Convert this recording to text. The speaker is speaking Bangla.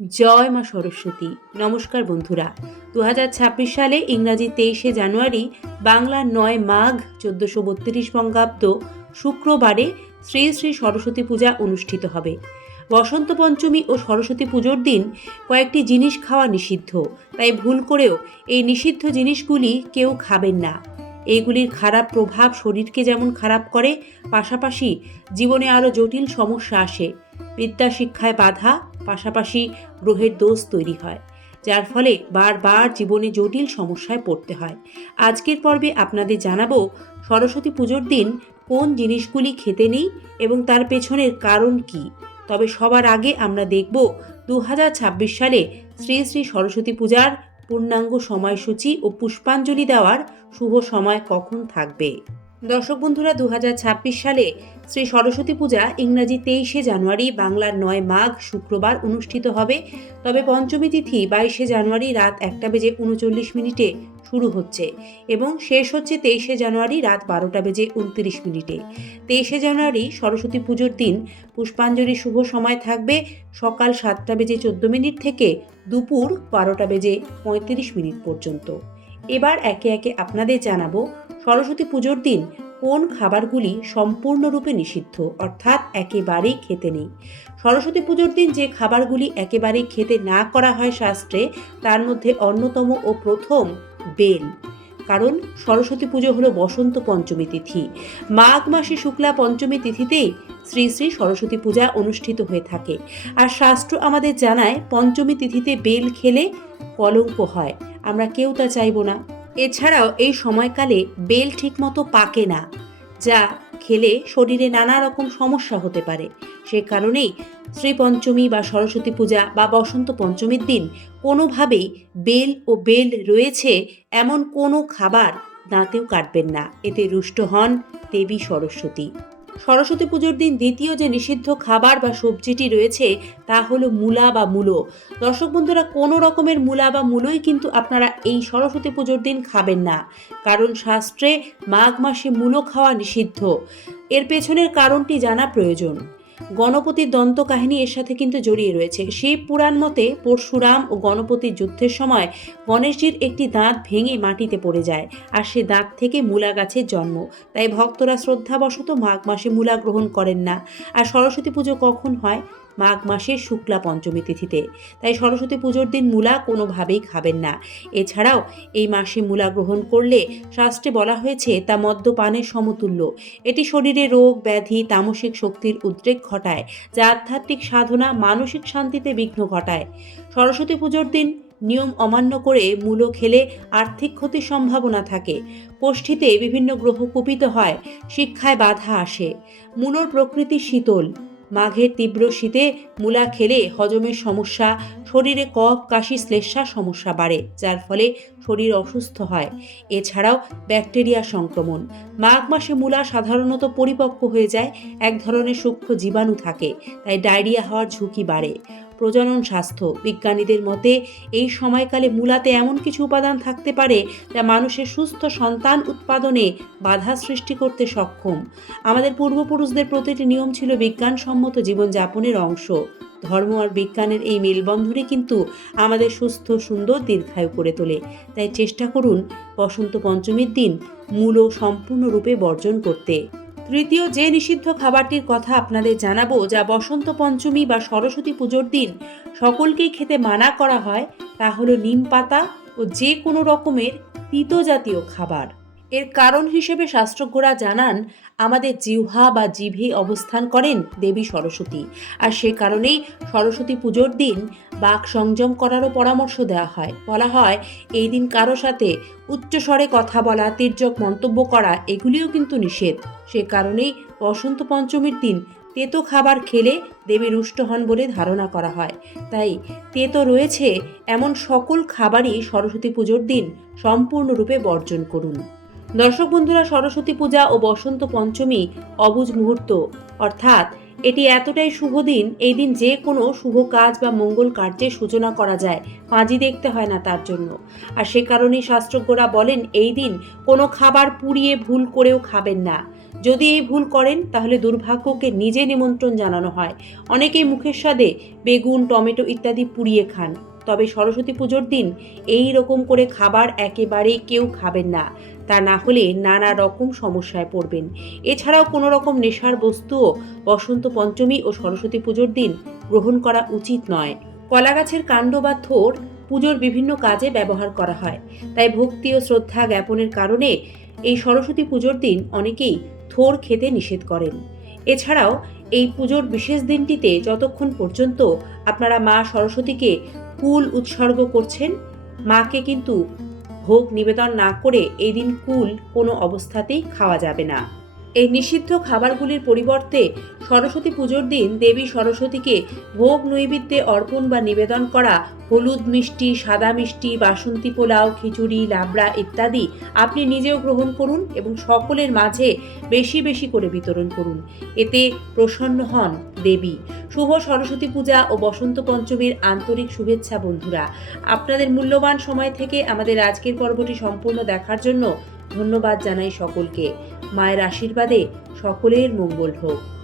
জয় মা সরস্বতী। নমস্কার বন্ধুরা। দু হাজার ছাব্বিশ সালে ইংরাজি তেইশে জানুয়ারি বাংলার নয় মাঘ চোদ্দশো বত্রিশ বঙ্গাব্দ শুক্রবারে শ্রী শ্রী সরস্বতী পূজা অনুষ্ঠিত হবে। বসন্ত পঞ্চমী ও সরস্বতী পুজোর দিন কয়েকটি জিনিস খাওয়া নিষিদ্ধ। তাই ভুল করেও এই নিষিদ্ধ জিনিসগুলি কেউ খাবেন না। এইগুলির খারাপ প্রভাব শরীরকে যেমন খারাপ করে, পাশাপাশি জীবনে আরও জটিল সমস্যা আসে। বিদ্যা শিক্ষায় বাধা পাশাপাশি গ্রহের দোষ তৈরি হয়, যার ফলে বারবার জীবনে জটিল সমস্যায় পড়তে হয়। আজকের পর্বে আপনাদের জানাব সরস্বতী পুজোর দিন কোন জিনিসগুলি খেতে নেই এবং তার পেছনের কারণ কি। তবে সবার আগে আমরা দেখব দু হাজার ছাব্বিশ সালে শ্রী শ্রী সরস্বতী পূজার পূর্ণাঙ্গ সময়সূচি ও পুষ্পাঞ্জলি দেওয়ার শুভ সময় কখন থাকবে। দর্শক বন্ধুরা দু হাজার ছাব্বিশ সালে শ্রী সরস্বতী পূজা ইংরাজি তেইশে জানুয়ারি বাংলার নয় মাঘ শুক্রবার অনুষ্ঠিত হবে। তবে পঞ্চমী তিথি বাইশে জানুয়ারি রাত একটা বেজে উনচল্লিশ মিনিটে শুরু হচ্ছে এবং শেষ হচ্ছে তেইশে জানুয়ারি রাত বারোটা বেজে উনত্রিশ মিনিটে। তেইশে জানুয়ারি সরস্বতী পুজোর দিন পুষ্পাঞ্জলি শুভ সময় থাকবে সকাল সাতটা বেজে চোদ্দ মিনিট থেকে দুপুর বারোটা বেজে পঁয়ত্রিশ মিনিট পর্যন্ত। এবার একে একে আপনাদের জানাব সরস্বতী পুজোর দিন কোন খাবারগুলি সম্পূর্ণরূপে নিষিদ্ধ? অর্থাৎ একেবারেই খেতে নেই। সরস্বতী পুজোর দিন যে খাবারগুলি একেবারেই খেতে না করা হয় শাস্ত্রে, তার মধ্যে অন্যতম ও প্রথম বেল। কারণ সরস্বতী পুজো হলো বসন্ত পঞ্চমী তিথি। মাঘ মাসে শুক্লা পঞ্চমী তিথিতেই শ্রী শ্রী সরস্বতী পূজা অনুষ্ঠিত হয়ে থাকে। আর শাস্ত্র আমাদের জানায়, পঞ্চমী তিথিতে বেল খেলে কলঙ্ক হয়। আমরা কেউ তা চাইব না। এছাড়াও এই সময়কালে বেল ঠিকমতো পাকে না, যা খেলে শরীরে নানা রকম সমস্যা হতে পারে। সে কারণেই শ্রী পঞ্চমী বা সরস্বতী পূজা বা বসন্ত পঞ্চমীর দিন কোনোভাবেই বেল ও বেল রয়েছে এমন কোনো খাবার দাঁতেও কাটবেন না। এতে রুষ্ট হন দেবী সরস্বতী। সরস্বতী পুজোর দিন দ্বিতীয় যে নিষিদ্ধ খাবার বা সবজিটি রয়েছে, তা হলো মূলা বা মূলো। দর্শক বন্ধুরা, কোনো রকমের মূলা বা মূলোই কিন্তু আপনারা এই সরস্বতী পুজোর দিন খাবেন না। কারণ শাস্ত্রে মাঘ মাসে মূলো খাওয়া নিষিদ্ধ। এর পেছনের কারণটি জানা প্রয়োজন। গণপতির দন্ত কাহিনী এর সাথে কিন্তু জড়িয়ে রয়েছে। শিব পুরাণ মতে পরশুরাম ও গণপতির যুদ্ধের সময় গণেশজির একটি দাঁত ভেঙে মাটিতে পড়ে যায় আর সে দাঁত থেকে মূলা গাছের জন্ম। তাই ভক্তরা শ্রদ্ধাবশত মাঘ মাসে মূলা গ্রহণ করেন না। আর সরস্বতী পুজো কখন হয়? মাঘ মাসের শুক্লা পঞ্চমী তিথিতে। তাই সরস্বতী পুজোর দিন মূলা কোনোভাবেই খাবেন না। এছাড়াও এই মাসে মূলা গ্রহণ করলে শাস্ত্রে বলা হয়েছে, তা মদ্যপানের সমতুল্য। এটি শরীরে রোগ, ব্যাধি, তামসিক শক্তির উদ্রেক ঘটায়, যা আধ্যাত্মিক সাধনা, মানসিক শান্তিতে বিঘ্ন ঘটায়। সরস্বতী পুজোর দিন নিয়ম অমান্য করে মূলো খেলে আর্থিক ক্ষতির সম্ভাবনা থাকে। কোষ্ঠীতে বিভিন্ন গ্রহ কুপিত হয়, শিক্ষায় বাধা আসে। মূলোর প্রকৃতি শীতল। মাঘের তীব্র শীতে মূলা খেলে হজমের সমস্যা, শরীরে কফ, কাশি, শ্লেষা সমস্যা বাড়ে, যার ফলে শরীর অসুস্থ হয়। এছাড়াও ব্যাকটেরিয়া সংক্রমণ। মাঘ মাসে মূলা সাধারণত পরিপক্ক হয়ে যায়, এক ধরনের সূক্ষ্ম জীবাণু থাকে, তাই ডায়রিয়া হওয়ার ঝুঁকি বাড়ে। প্রজনন স্বাস্থ্য। বিজ্ঞানীদের মতে, এই সময়কালে মূলাতে এমন কিছু উপাদান থাকতে পারে যা মানুষের সুস্থ সন্তান উৎপাদনে বাধা সৃষ্টি করতে সক্ষম। আমাদের পূর্বপুরুষদের প্রতিটি নিয়ম ছিল বিজ্ঞানসম্মত জীবনযাপনের অংশ। ধর্ম আর বিজ্ঞানের এই মেলবন্ধনই কিন্তু আমাদের সুস্থ, সুন্দর দীর্ঘায়ু করে তোলে। তাই চেষ্টা করুন বসন্ত পঞ্চমীর দিন মূল সম্পূর্ণরূপে বর্জন করতে। তৃতীয় যে নিষিদ্ধ খাবারটির কথা আপনাদের জানাব, যা বসন্ত পঞ্চমী বা সরস্বতী পুজোর দিন সকলকেই খেতে মানা করা হয়, তা হলো নিম পাতা ও যে কোনো রকমের তিতো জাতীয় খাবার। এর কারণ হিসেবে শাস্ত্রজ্ঞরা জানান, আমাদের জিহ্বা বা জিভে অবস্থান করেন দেবী সরস্বতী। আর সে কারণেই সরস্বতী পুজোর দিন বাক সংযম করারও পরামর্শ দেওয়া হয়। বলা হয়, এই দিন কারও সাথে উচ্চস্বরে কথা বলা, তির্যক মন্তব্য করা, এগুলিও কিন্তু নিষেধ। সে কারণেই বসন্ত পঞ্চমীর দিন তেতো খাবার খেলে দেবী রুষ্ট হন বলে ধারণা করা হয়। তাই তেতো রয়েছে এমন সকল খাবারই সরস্বতী পুজোর দিন সম্পূর্ণরূপে বর্জন করুন। দর্শক বন্ধুরা সরস্বতী পূজা ও বসন্ত পঞ্চমী অবুজ মুহূর্ত। অর্থাৎ এটি এতটাই শুভ দিন, এই দিন যে কোনো শুভ কাজ বা মঙ্গল কার্যের সূচনা করা যায় পাঁজি দেখতে হয় না তার জন্য। আর সে কারণেই শাস্ত্রজ্ঞরা বলেন, এই দিন কোনো খাবার পুড়িয়ে ভুল করেও খাবেন না। যদি এই ভুল করেন, তাহলে দুর্ভাগ্যকে নিজে নিমন্ত্রণ জানানো হয়। অনেকেই মুখের স্বাদে বেগুন, টমেটো ইত্যাদি পুড়িয়ে খান। তবে সরস্বতী পুজোর দিন এই রকম করে খাবার একেবারেই কেউ খাবেন না। তা না হলে নানা রকম সমস্যায় পড়বেন। এছাড়াও কোনো রকম নেশার বস্তুও বসন্ত পঞ্চমী ও সরস্বতী পুজোর দিন গ্রহণ করা উচিত নয়। কলা গাছের কাণ্ড বা থোর পুজোর বিভিন্ন কাজে ব্যবহার করা হয়। তাই ভক্তি ও শ্রদ্ধা জ্ঞাপনের কারণে এই সরস্বতী পুজোর দিন অনেকেই থোর খেতে নিষেধ করেন। এছাড়াও এই পুজোর বিশেষ দিনটিতে যতক্ষণ পর্যন্ত আপনারা মা সরস্বতীকে কুল উৎসর্গ করছেন, মাকে কিন্তু ভোগ নিবেদন না করে এই দিন কুল কোনো অবস্থাতেই খাওয়া যাবে না। এই নিষিদ্ধ খাবারগুলির পরিবর্তে সরস্বতী পুজোর দিন দেবী সরস্বতীকে ভোগ নৈবেদ্যে অর্পণ বা নিবেদন করা, হলুদ মিষ্টি, সাদা মিষ্টি, বাসন্তী পোলাও, খিচুড়ি, লাবড়া ইত্যাদি আপনি নিজেও গ্রহণ করুন এবং সকলের মাঝে বেশি বেশি করে বিতরণ করুন। এতে প্রসন্ন হন দেবী। শুভ সরস্বতী পূজা ও বসন্ত পঞ্চমীর আন্তরিক শুভেচ্ছা বন্ধুরা। আপনাদের মূল্যবান সময় থেকে আমাদের আজকের পর্বটি সম্পূর্ণ দেখার জন্য ধন্যবাদ জানাই সকলকে। মায়ের আশীর্বাদে সকলের মঙ্গল হোক।